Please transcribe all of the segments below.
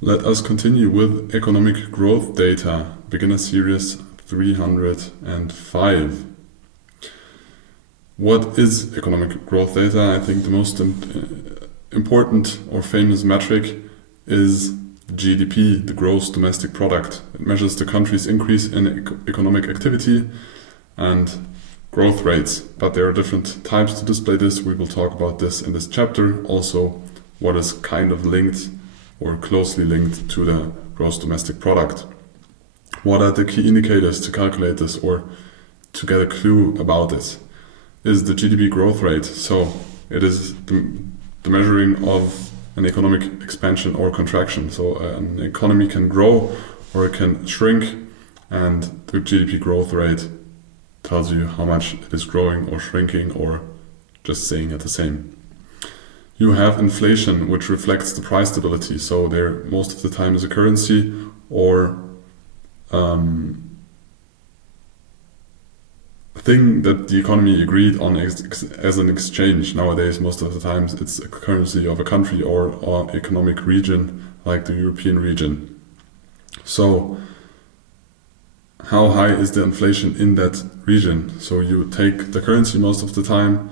Let us continue with economic growth data, beginner series 305. What is economic growth data? I think the most important or famous metric is GDP, the gross domestic product. It measures the country's increase in economic activity and growth rates, but there are different types to display this. We will talk about this in this chapter. Also, what is kind of linked or closely linked to the gross domestic product. What are the key indicators to calculate this or to get a clue about this? Is the GDP growth rate. So it is the measuring of an economic expansion or contraction. So an economy can grow or it can shrink, and the GDP growth rate tells you how much it is growing or shrinking or just staying at the same. You have inflation, which reflects the price stability. So there most of the time is a currency or thing that the economy agreed on as an exchange. Nowadays, most of the times it's a currency of a country or economic region like the European region. So how high is the inflation in that region? So you take the currency most of the time,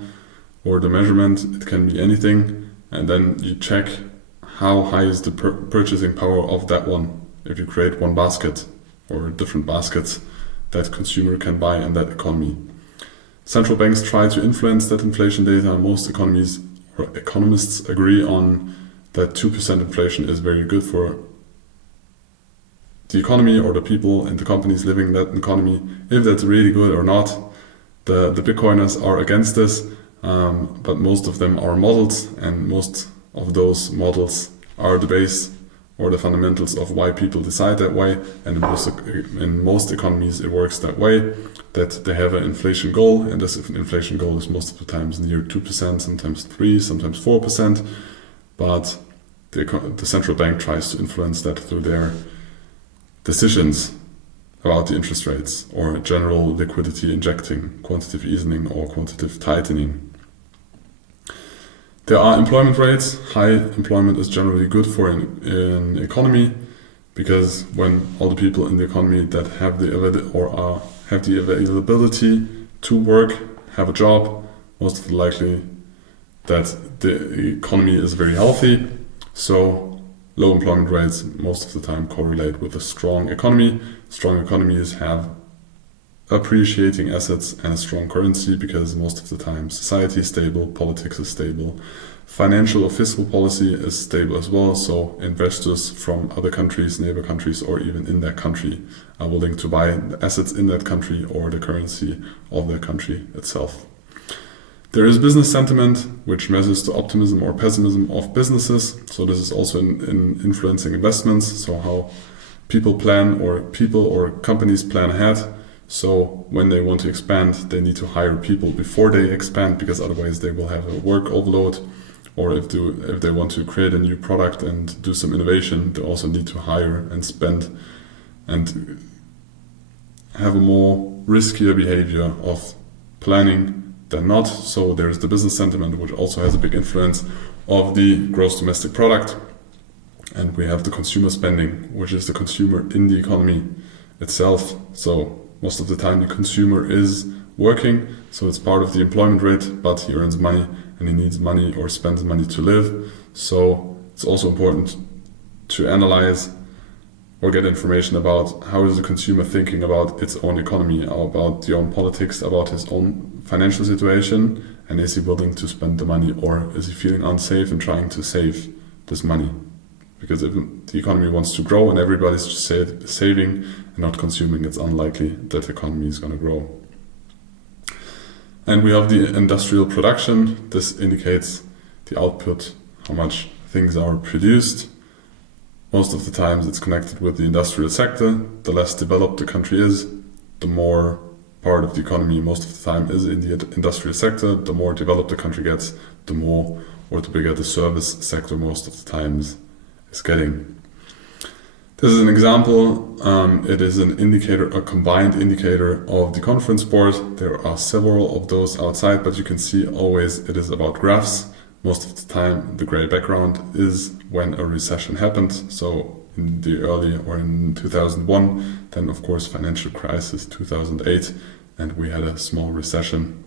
or the measurement, it can be anything, and then you check how high is the purchasing power of that one. If you create one basket or different baskets that consumer can buy in that economy. Central banks try to influence that inflation data. Most economies or economists agree on that 2% inflation is very good for the economy or the people and the companies living in that economy. If that's really good or not, the Bitcoiners are against this, but most of them are models, and most of those models are the base or the fundamentals of why people decide that way. And in most economies it works that way, that they have an inflation goal, and this inflation goal is most of the times near 2%, sometimes 3%, sometimes 4%, but the central bank tries to influence that through their decisions about the interest rates or general liquidity injecting, quantitative easing or quantitative tightening. There are employment rates. High employment is generally good for an economy, because when all the people in the economy that have the availability to work, have a job, most of the likely that the economy is very healthy. So low employment rates most of the time correlate with a strong economy. Strong economies have appreciating assets and a strong currency, because most of the time society is stable, politics is stable, financial or fiscal policy is stable as well. So investors from other countries, neighbor countries, or even in that country are willing to buy the assets in that country or the currency of the country itself. There is business sentiment, which measures the optimism or pessimism of businesses. So this is also in influencing investments. So how people plan, or people or companies plan ahead. So when they want to expand, they need to hire people before they expand, because otherwise they will have a work overload. Or if they want to create a new product and do some innovation, they also need to hire and spend and have a more riskier behavior of planning than not. So there's the business sentiment, which also has a big influence of the gross domestic product. And we have the consumer spending, which is the consumer in the economy itself. So most of the time the consumer is working, so it's part of the employment rate, but he earns money and he needs money or spends money to live. So it's also important to analyze or get information about how is the consumer thinking about its own economy, about the own politics, about his own financial situation, and is he willing to spend the money, or is he feeling unsafe and trying to save this money? Because if the economy wants to grow and everybody's just saving and not consuming, it's unlikely that the economy is going to grow. And we have the industrial production. This indicates the output, how much things are produced. Most of the times it's connected with the industrial sector. The less developed the country is, the more part of the economy most of the time is in the industrial sector. The more developed the country gets, the more or the bigger the service sector most of the times is getting. This is an example. It is an indicator, a combined indicator of the conference board. There are several of those outside, but you can see always it is about graphs. most of the time the gray background is when a recession happened. So in the early or in 2001, then of course financial crisis 2008, and we had a small recession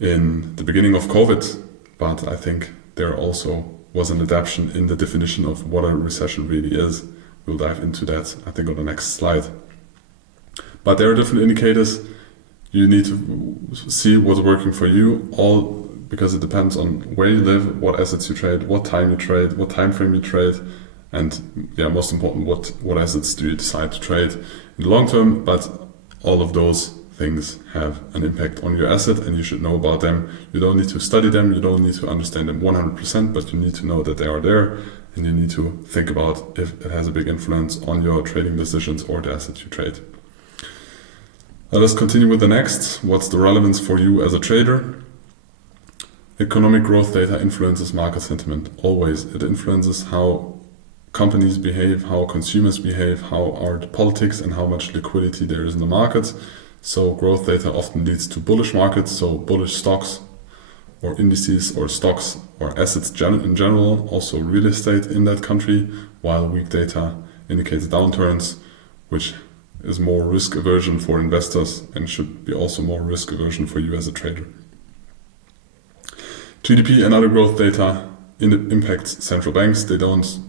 in the beginning of COVID. But I think there also was an adaptation in the definition of what a recession really is. We'll dive into that, I think, on the next slide. But there are different indicators. You need to see what's working for you, all because it depends on where you live, what assets you trade, what time you trade, what time frame you trade, and most important, what assets do you decide to trade in the long term. But all of those things have an impact on your asset, and you should know about them. You don't need to study them, you don't need to understand them 100%, but you need to know that they are there, and you need to think about if it has a big influence on your trading decisions or the assets you trade. Let us continue with the next. What's the relevance for you as a trader? Economic growth data influences market sentiment. Always. It influences how companies behave, how consumers behave, how are the politics, and how much liquidity there is in the market. So growth data often leads to bullish markets, so bullish stocks or indices or stocks or assets in general, also real estate in that country, while weak data indicates downturns, which is more risk aversion for investors and should be also more risk aversion for you as a trader. GDP and other growth data impacts central banks. They don't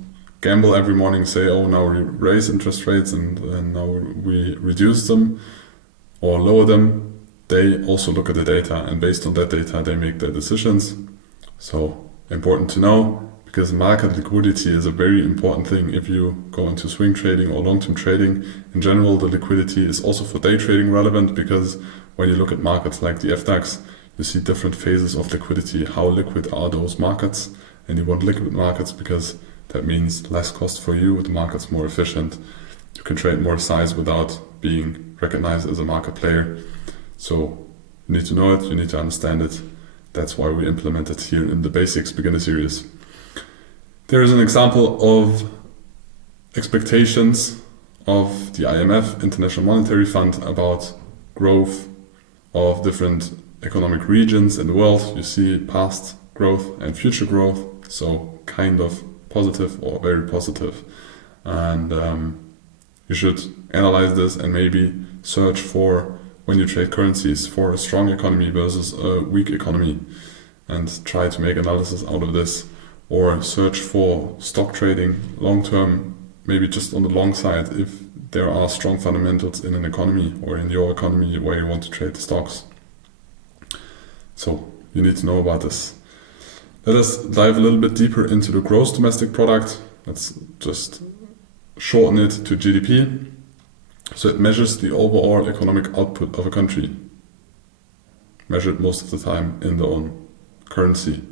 gamble every morning, say, oh, now we raise interest rates and now we reduce them or lower them. They also look at the data, and based on that data, they make their decisions. So important to know, because market liquidity is a very important thing. If you go into swing trading or long-term trading, in general, the liquidity is also for day trading relevant, because when you look at markets like the FDAX, you see different phases of liquidity. How liquid are those markets? And you want liquid markets because that means less cost for you, the market's more efficient. You can trade more size without being recognized as a market player. So you need to know it, you need to understand it. That's why we implement it here in the Basics Beginner Series. There is an example of expectations of the IMF, International Monetary Fund, about growth of different economic regions in the world. You see past growth and future growth, so kind of positive or very positive. And you should analyze this and maybe search for, when you trade currencies, for a strong economy versus a weak economy, and try to make analysis out of this. Or search for stock trading long term, maybe just on the long side, if there are strong fundamentals in an economy or in your economy where you want to trade the stocks. So you need to know about this. Let us dive a little bit deeper into the gross domestic product. Let's just shorten it to GDP. So it measures the overall economic output of a country, measured most of the time in their own currency.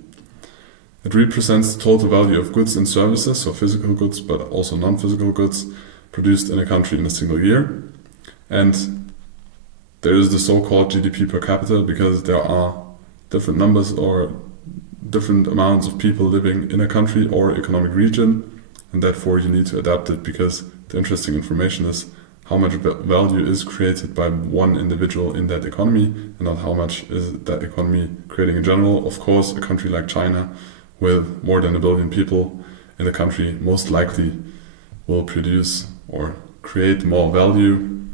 It represents the total value of goods and services, so physical goods but also non-physical goods, produced in a country in a single year. And there is the so-called GDP per capita, because there are different numbers or different amounts of people living in a country or economic region, and therefore you need to adapt it, because the interesting information is how much value is created by one individual in that economy and not how much is that economy creating in general. Of course, a country like China with more than 1 billion people in the country most likely will produce or create more value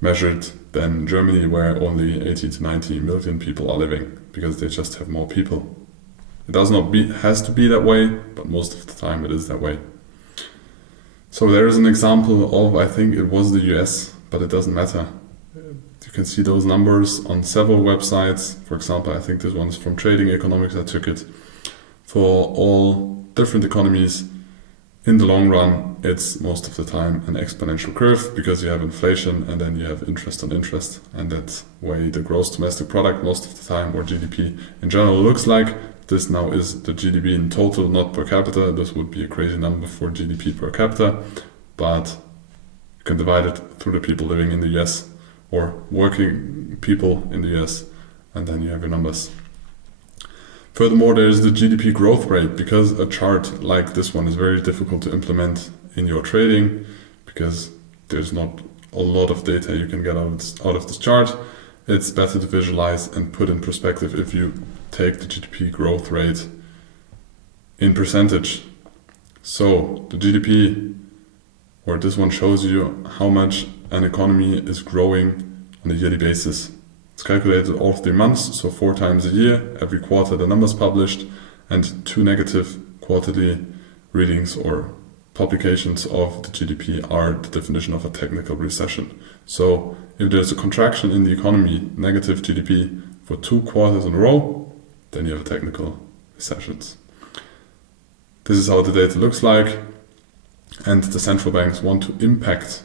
measured than Germany, where only 80 to 90 million people are living, because they just have more people. It has to be that way, but most of the time it is that way. So there is an example of, I think it was the US, but it doesn't matter. You can see those numbers on several websites. For example, I think this one is from Trading Economics. I took it. For all different economies, in the long run, it's most of the time an exponential curve, because you have inflation and then you have interest on interest. And that's way the gross domestic product most of the time, or GDP in general, looks like. This now is the GDP in total, not per capita. This would be a crazy number for GDP per capita, but you can divide it through the people living in the US or working people in the US, and then you have your numbers. Furthermore, there is the GDP growth rate, because a chart like this one is very difficult to implement in your trading, because there's not a lot of data you can get out of this chart. It's better to visualize and put in perspective if you take the GDP growth rate in percentage. So the GDP, or this one shows you how much an economy is growing on a yearly basis. It's calculated all 3 months, so 4 times a year, every quarter the numbers published, and 2 negative quarterly readings or publications of the GDP are the definition of a technical recession. So if there's a contraction in the economy, negative GDP, for 2 quarters in a row, then you have a technical recession. This is how the data looks like, and the central banks want to impact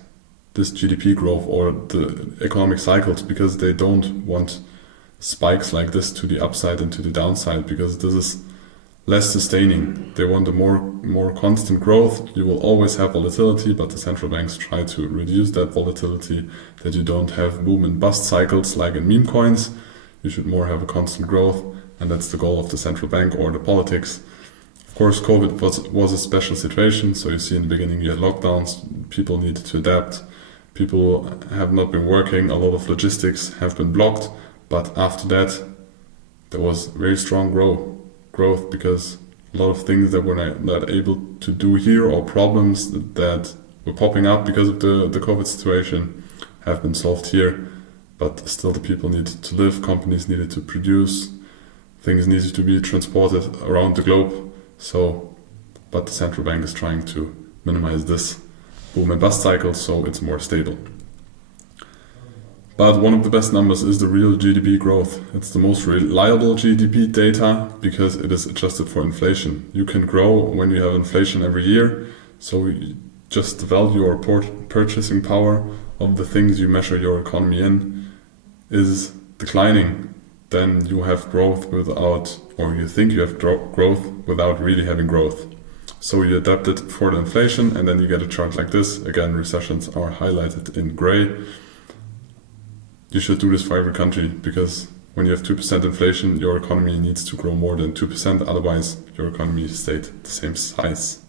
this GDP growth or the economic cycles because they don't want spikes like this to the upside and to the downside, because this is less sustaining. They want a more constant growth. You will always have volatility, but the central banks try to reduce that volatility, that you don't have boom and bust cycles like in meme coins. You should more have a constant growth, and that's the goal of the central bank or the politics. Of course, COVID was a special situation, so you see in the beginning you had lockdowns, people needed to adapt, people have not been working, a lot of logistics have been blocked, but after that there was very strong growth because a lot of things that we're not able to do here, or problems that were popping up because of the COVID situation, have been solved here. But still the people needed to live, companies needed to produce, things needed to be transported around the globe. But the central bank is trying to minimize this boom and bust cycle, so it's more stable. But one of the best numbers is the real GDP growth. It's the most reliable GDP data because it is adjusted for inflation. You can grow when you have inflation every year, so just the value or purchasing power of the things you measure your economy in is declining. Then you have growth without, or you think you have growth without really having growth. So you adapt it for the inflation, and then you get a chart like this. Again, recessions are highlighted in gray. You should do this for every country, because when you have 2% inflation, your economy needs to grow more than 2%, otherwise your economy stayed the same size.